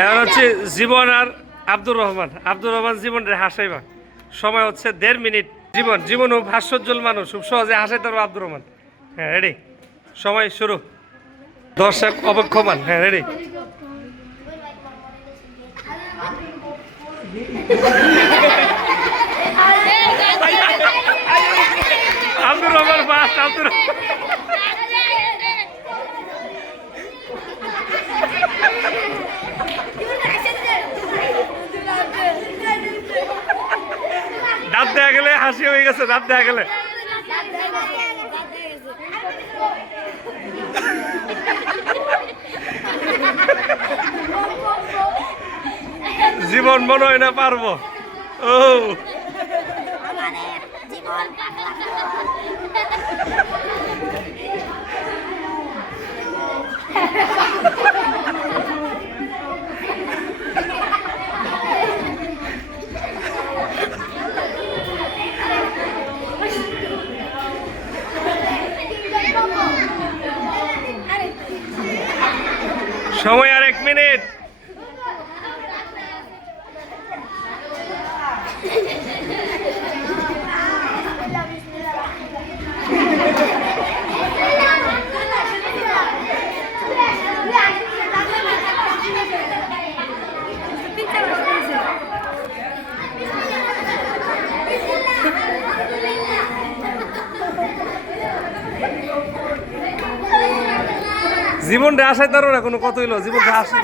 এখন হচ্ছে জীবন আর আব্দুর রহমান জীবন রে হাসাইবা। সময় হচ্ছে 1.5 মিনিট। জীবন খুব হাস্যোজ্জ্বল মানুষ, খুব সহজে হাসাইতে পারবো আব্দুর রহমান। হ্যাঁ রেডি, সময় শুরু। দর্শক অপেক্ষমান। হ্যাঁ রেডি। আব্দুর রহমান ফার্স্ট। দাঁত দেয়া গেলে হাসি হয়ে গেছে, দাঁত দেয়া গেলে। জীবন মনে হয় না পারবো। ও সময় আর 1 মিনিট। জীবনটা আসাই তারও না কোনো কত হইলো, জীবনটা আসে।